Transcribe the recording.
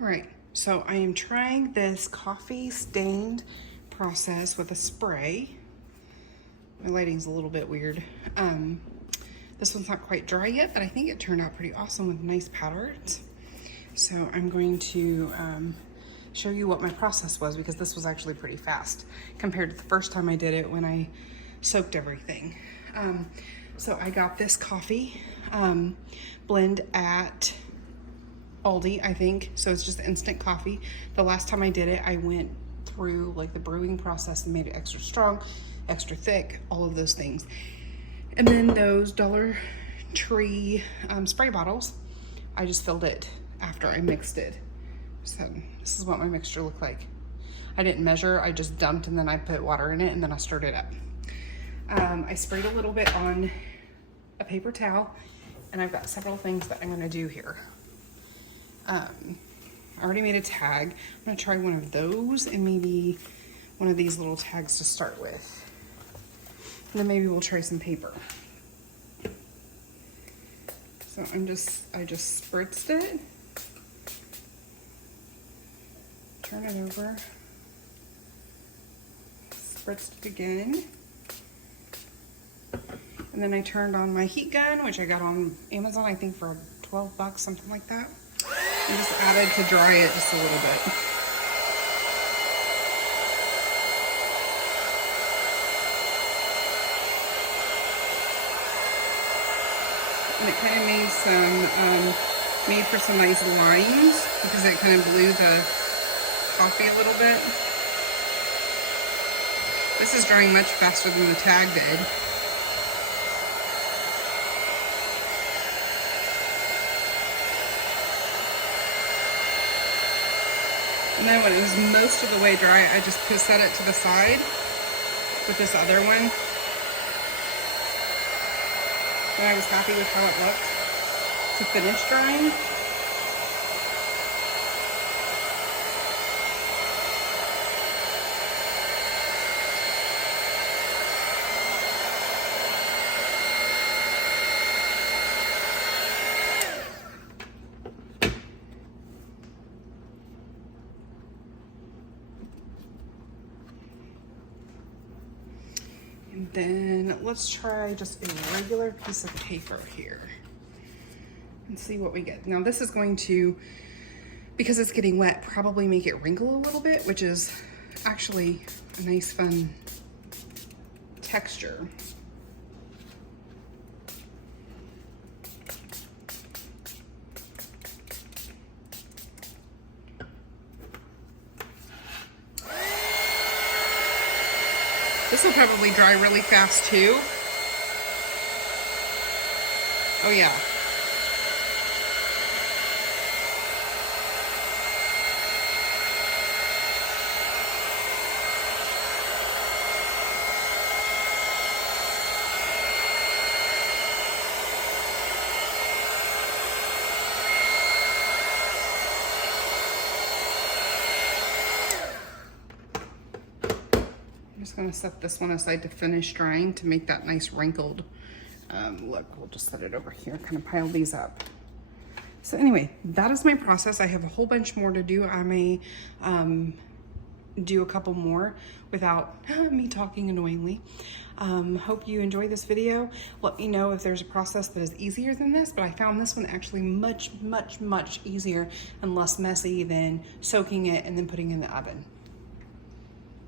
All right, so I am trying this coffee stained process with a spray. My lighting's a little bit weird. This one's not quite dry yet, but I think it turned out pretty awesome with nice patterns. So I'm going to show you what my process was, because this was actually pretty fast compared to the first time I did it when I soaked everything. So I got this coffee blend at Aldi, I think. So it's just instant coffee. The last time I did it, I went through like the brewing process and made it extra strong, extra thick, all of those things. And then those Dollar Tree spray bottles, I just filled it after I mixed it. So this is what my mixture looked like. I didn't measure, I just dumped and then I put water in it and then I stirred it up. I sprayed a little bit on a paper towel, and I've got several things that I'm gonna do here. I already made a tag. I'm gonna try one of those and maybe one of these little tags to start with. And then maybe we'll try some paper. So I just spritzed it. Turn it over. Spritzed it again. And then I turned on my heat gun, which I got on Amazon, I think for 12 bucks, something like that. And just added to dry it just a little bit. And it kind of made for some nice lines because it kind of blew the coffee a little bit. This is drying much faster than the tag did. And then when it was most of the way dry, I just set it to the side with this other one. And I was happy with how it looked to finish drying. And then let's try just a regular piece of paper here and see what we get. Now this is going to, because it's getting wet, probably make it wrinkle a little bit, which is actually a nice fun texture. This will probably dry really fast too. Oh yeah. I'm just gonna set this one aside to finish drying to make that nice wrinkled look. We'll just set it over here, kind of pile these up. So anyway, that is my process. I have a whole bunch more to do. I may do a couple more without me talking annoyingly. Hope you enjoy this video. Let me know if there's a process that is easier than this, but I found this one actually much easier and less messy than soaking it and then putting it in the oven.